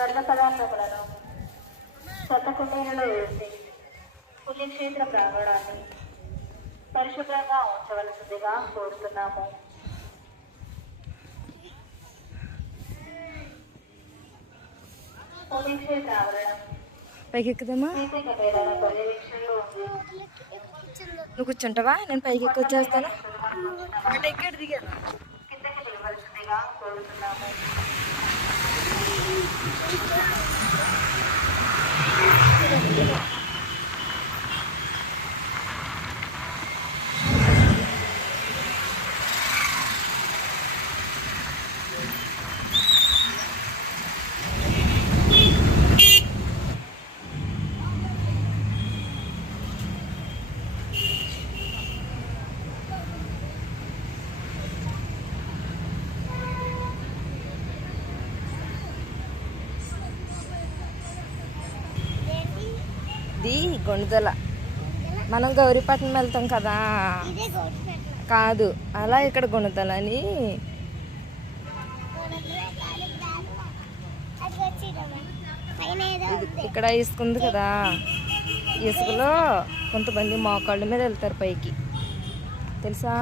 వ్యర్థ పదార్థములను చెత్త కుండీలలో వేసి పుణ్యక్షేత్ర ప్రాంగణాన్ని పరిశుభ్రంగా ఉంచవలసిందిగా కోరుతున్నాము. పుణ్యక్షేత్ర ఆవరణం పైకి ఎక్కుదామా? పర్యవేక్షణలో ఉంది. నువ్వు కూర్చుంటావా? నేను పైకి ఎక్కువ వచ్చేస్తాను. కిందకి దిగవలసిందిగా కోరుతున్నాము. ఇది గొంతుల. మనం గౌరీపట్నం వెళ్తాం కదా, కాదు అలా ఇక్కడ గుణదల అని. ఇక్కడ ఇసుక ఉంది కదా, ఇసుకలో కొంతమంది మోకాళ్ళ మీద వెళ్తారు పైకి, తెలుసా?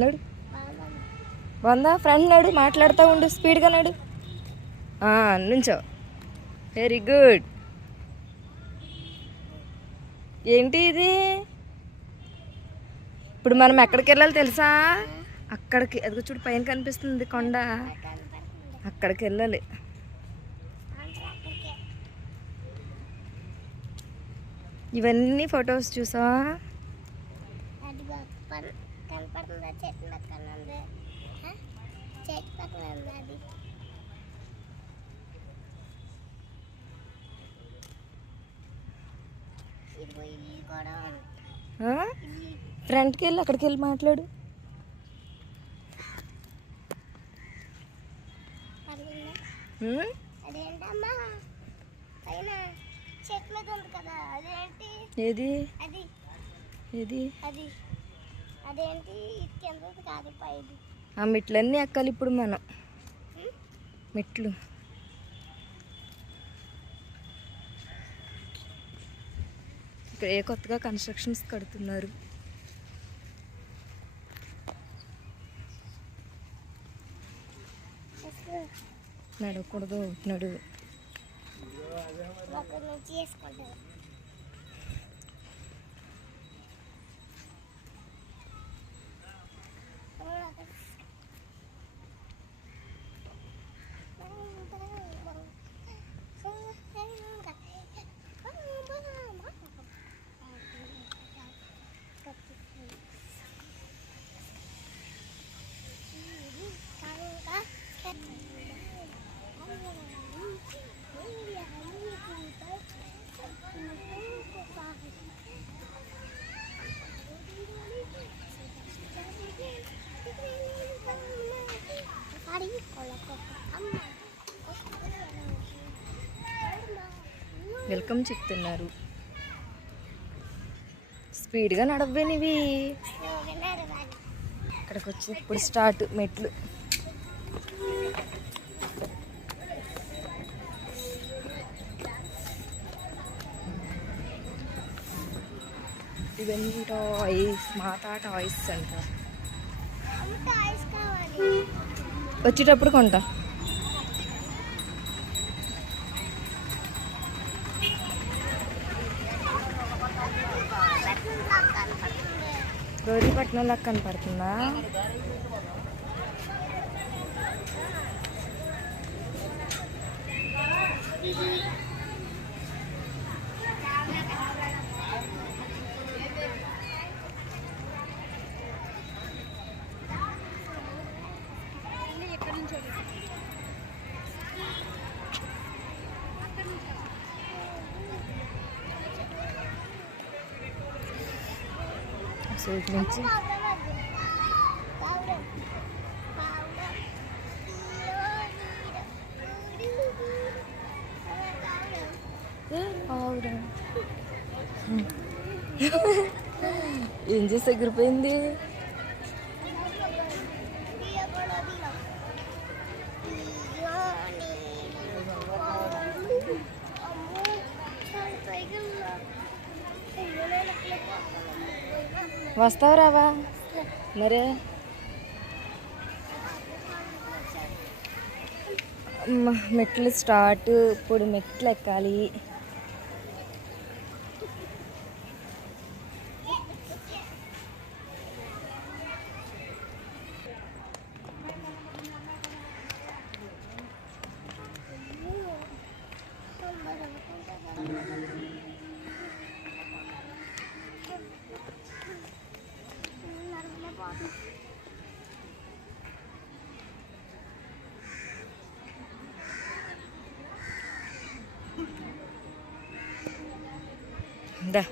నడు వందా ఫ్రెండ్, నడు, మాట్లాడుతూ ఉండు, స్పీడ్గా నడు. నుంచో. Very good. ఏంటి ఇది? ఇప్పుడు మనం ఎక్కడికి వెళ్ళాలి తెలుసా? అక్కడికి, అది చూడు పైన కనిపిస్తుంది కొండ, అక్కడికి వెళ్ళాలి. ఇవన్నీ ఫొటోస్ చూసావా? ఫ్రంట్కి వెళ్ళి అక్కడికి వెళ్ళి మాట్లాడు. ఏది ఏది? ఆ మెట్లన్నీ ఎక్కాలి ఇప్పుడు మనం, మెట్లు. ఇక్కడ ఏ కొత్తగా కన్స్ట్రక్షన్స్ కడుతున్నారు. నడవకూడదు, నడువు. వెల్కమ్ చెప్తున్నారు. స్పీడ్గా నడవ్వేనివి. ఇక్కడికి వచ్చి ఇప్పుడు స్టార్ట్ మెట్లు. ఇవన్నీ టాయ్స్, మాతా టాయ్స్ అంట. వచ్చేటప్పుడు కొంటా. గౌరీపట్నంలో కనపడుతుందా? సైడ్ నుంచి ఏం చేసి ఎగిరిపోయింది. వస్తావు రావా మరే? మెట్లు స్టార్ట్. ఇప్పుడు మెట్లు ఎక్కాలి. దా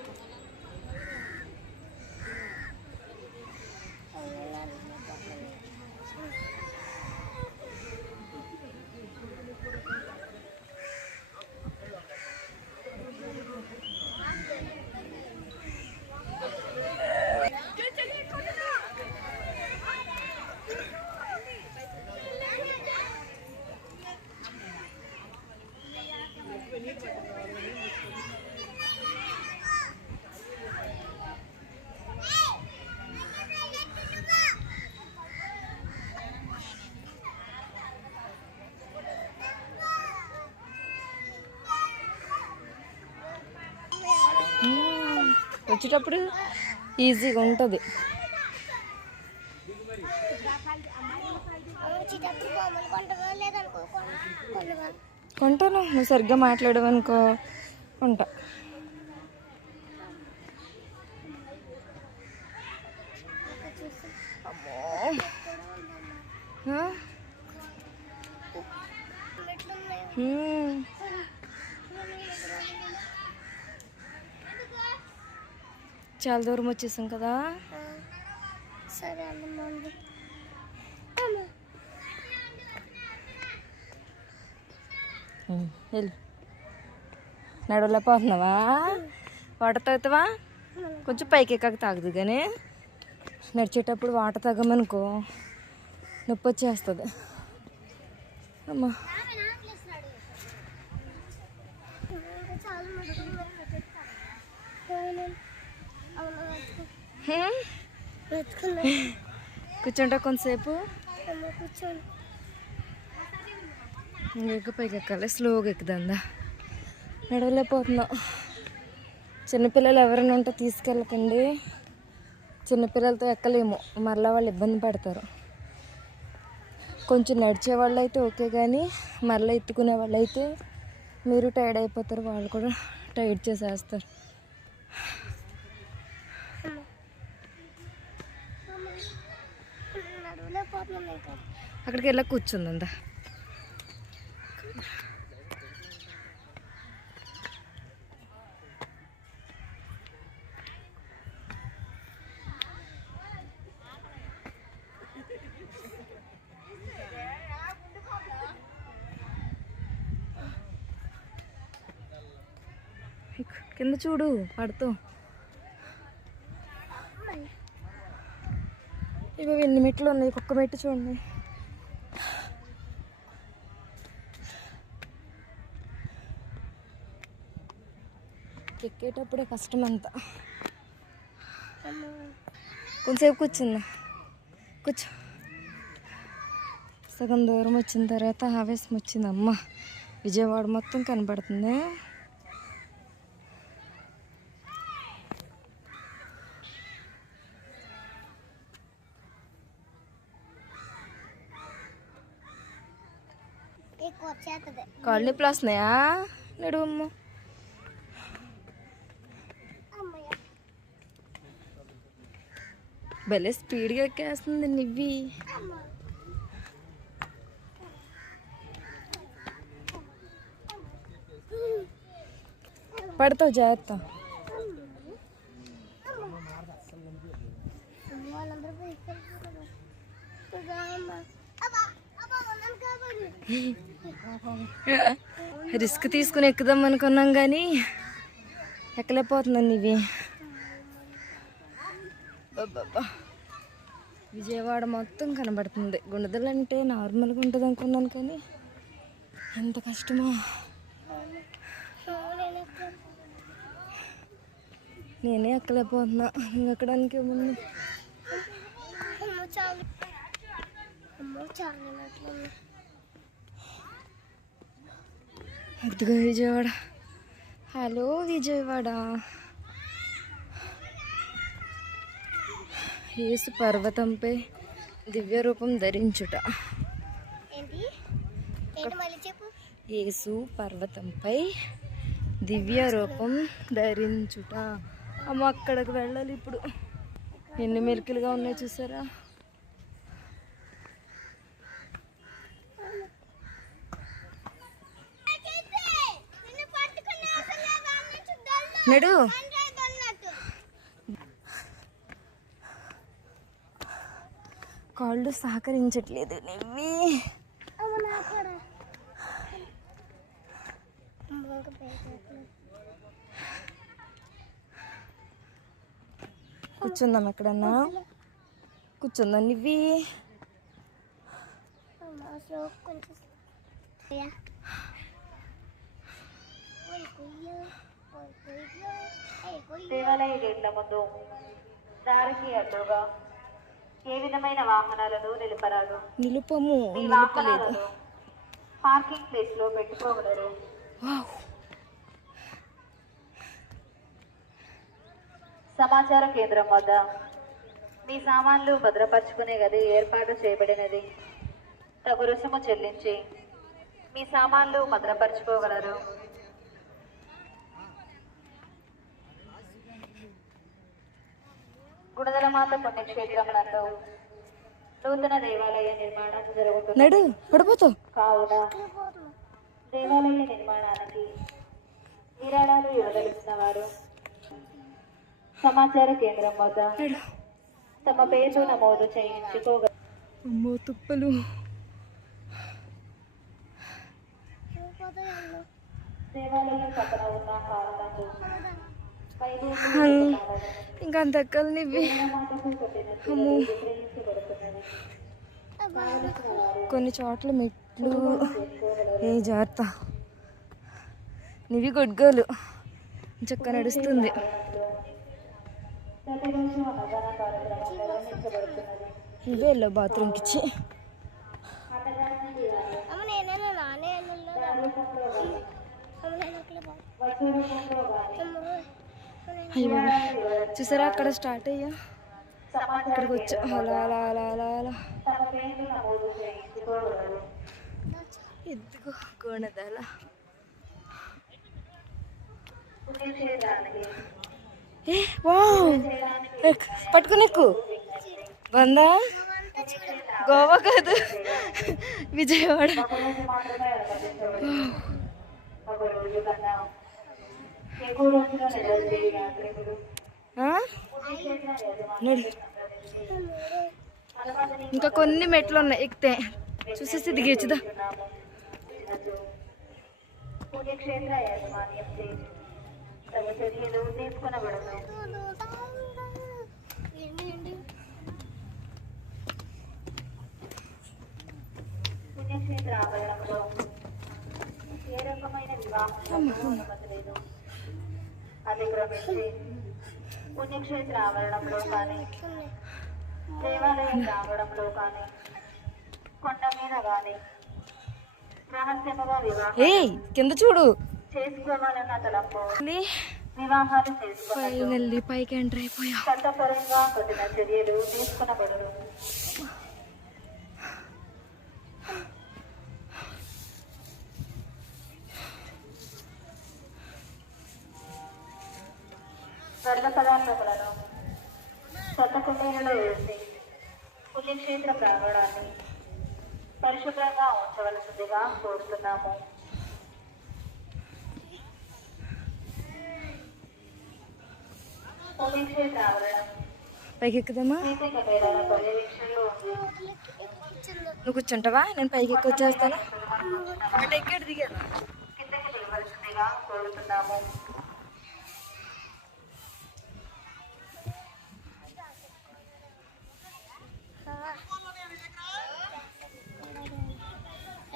వచ్చేటప్పుడు ఈజీగా ఉంటుంది. కొంటాను, నువ్వు సరిగ్గా మాట్లాడవనుకో కొంటా. చాలా దూరం వచ్చేసాం కదా. సరే వెళ్ళు. నడవలేకపోతున్నావా? వాటర్ తాగుతావా? కొంచెం పైకి ఎక్కక తాగదు కానీ నడిచేటప్పుడు వాటర్ తాగమనుకో నొప్పి వచ్చేస్తుంది. అమ్మా కూర్చుంటా కొంతసేపు. ఇంకా పైకి ఎక్కాలి. స్లోగా ఎక్కుదందా. నడవలేకపోతున్నాం. చిన్నపిల్లలు ఎవరైనా ఉంటే తీసుకెళ్ళకండి. చిన్నపిల్లలతో ఎక్కలేము, మరలా వాళ్ళు ఇబ్బంది పడతారు. కొంచెం నడిచే వాళ్ళు అయితే ఓకే, కానీ మరలా ఎత్తుకునే వాళ్ళు అయితే మీరు టైర్డ్ అయిపోతారు, వాళ్ళు కూడా టైర్డ్ చేసేస్తారు. అక్కడికి వెళ్ళా కూర్చుందా. కింద చూడు పడుతూ. ఇవి ఎన్ని మెట్లు ఉన్నాయి, ఒక్క మెట్టు చూడండి. ఎక్కేటప్పుడే కష్టం అంతా. కొంచెంసేపు కూర్చుందా, కూర్చో. సగం దూరం వచ్చిన తర్వాత ఆవేశం వచ్చింది. అమ్మ విజయవాడ మొత్తం కనబడుతుంది. కాళ్ళు నొప్పులు వస్తున్నాయా? నడువమ్మ. భలే స్పీడ్గా ఎక్కేస్తుంది నివ్వి. పడతావు, జాగ్రత్త. రిస్క్ తీసుకుని ఎక్కుదాం అనుకున్నాం కానీ ఎక్కలేకపోతున్నాను ఇవి. అబ్బబ్బబ్బా. విజయవాడ మొత్తం కనబడుతుంది. గుణదల అంటే నార్మల్గా ఉంటుంది అనుకున్నాను, కానీ ఎంత కష్టమో. నేనే ఎక్కలేకపోతున్నా. నువ్వు ఎక్కడానికి ఏముంది? అదిగో విజయవాడ. హలో విజయవాడ. యేసు పర్వతంపై దివ్య రూపం ధరించుట. యేసు పర్వతంపై దివ్య రూపం ధరించుట. అమ్మ అక్కడికి వెళ్ళాలి ఇప్పుడు. ఎన్ని మెలికలుగా ఉన్నాయి చూసారా? నడు. కాళ్ళు సహకరించట్లేదు. నివ్వి కూర్చుందాం ఎక్కడన్నా. కూర్చుందాం నివ్వి. దేవాలయ గేట్ల ముందు దారికి అడ్డుగా ఏ విధమైన వాహనాలను నిలపరాదు. నిలుపము. మీ వాహనాలను పార్కింగ్ ప్లేస్ లో పెట్టుకోగలరు. సమాచార కేంద్రం వద్ద మీ సామాన్లు భద్రపరుచుకునే గది ఏర్పాటు చేయబడినది. తగు రుసుము చెల్లించి మీ సామాన్లు భద్రపరుచుకోగలరు. గుణదలమాత పుణ్యక్షేత్రములందు నూతన దేవాలయ నిర్మాణం జరుగుతుంది. నడు పడిపోతావు. కావున దేవాలయ నిర్మాణానికి విరాళాలు ఇవ్వదలిచిన వారు సమాచార కేంద్రం వద్ద తమ పేరు నమోదు చేయించుకోగలరు. అమ్మో తుప్పలు. దేవాలయం పక్కన ఉన్న హాలందు ఇంకా అంత ఎక్కలు నివ్వి. అమ్మో కొన్ని చోట్ల మెట్లు. ఏ జాగ్రత్త నివి గొడ్గోలు చక్క నడుస్తుంది. ఇవే వెళ్ళావు బాత్రూమ్కి ఇచ్చి. అయ్యో బాబా చూసారా అక్కడ స్టార్ట్ అయ్యా. ఇక్కడికి వచ్చా. అలా అలా అలా అలా అలా. ఎద్దుకో గుణదల. ఏ వావ్ పట్టుకుని ఎక్కు. వందా గోవా కాదు విజయవాడ. ఇంకా కొన్ని మెట్లు ఉన్నాయి ఎక్కితే. చూసేసి దిగేచ్చుదా. పుణ్యక్షేత్ర యాజమాన్యం తమ చర్యలు తీసుకునబడదు. పుణ్యక్షేత్ర ఆవరణంలో ఏ రకమైన వివాహం అనుమతి లేదు. అతిక్రమించి పుణ్యక్షేత్ర ఆవరణంలో కానీ దేవాలయం రావడంలో కానీ కొండ మీద కానీ రహస్యముగా వివాహం కింద చూడు చేసుకోవాలన్న తలంపు వివాహాలు ఫైనల్లీ పైకి ఎంటర్ అయిపోయా. చట్టపరంగా కఠిన చర్యలు తీసుకునబడరు. వ్యర్థ పదార్థములను చెత్త కుండీలలో వేసి పుణ్యక్షేత్ర ప్రాంగణాన్ని పరిశుభ్రంగా ఉంచవలసిందిగా కోరుతున్నాము. పుణ్యక్షేత్ర ఆవరణం పైకి ఎక్కుదామా? సీసీ కెమెరాల పర్యవేక్షణలో ఉంది. నువ్వు కూర్చుంటావా? నేను పైకి ఎక్కువ వచ్చేస్తాను. ఎక్కడ దిగాను కిందకి దిగవలసిందిగా కోరుతున్నాము.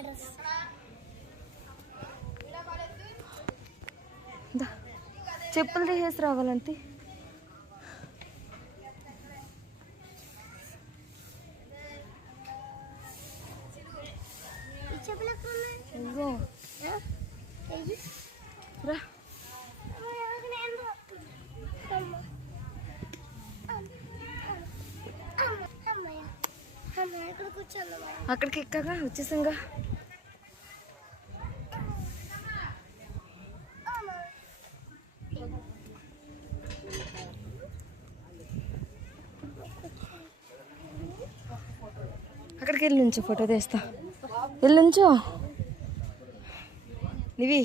అడ్రస్ దా. చెప్పులు తీసేసి రావాలంటే ఈ చెప్పులు ఎక్కడ ఉన్నాయి? ఇదిగో ఏది? రా. అమ్మ, ఎవరికి నేను రా. అమ్మ. అమ్మయ్య. అమ్మయ్య, ఇక్కడ కూర్చోండి అమ్మయ్య. అక్కడికి ఎక్కాగా వచ్చేసాంగా. అమ్మ. అక్కడికి వెళ్ళి నుంచో ఫోటో తీస్తా. వెళ్ళి నుంచో నివి.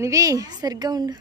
నివి సరిగ్గా ఉండు.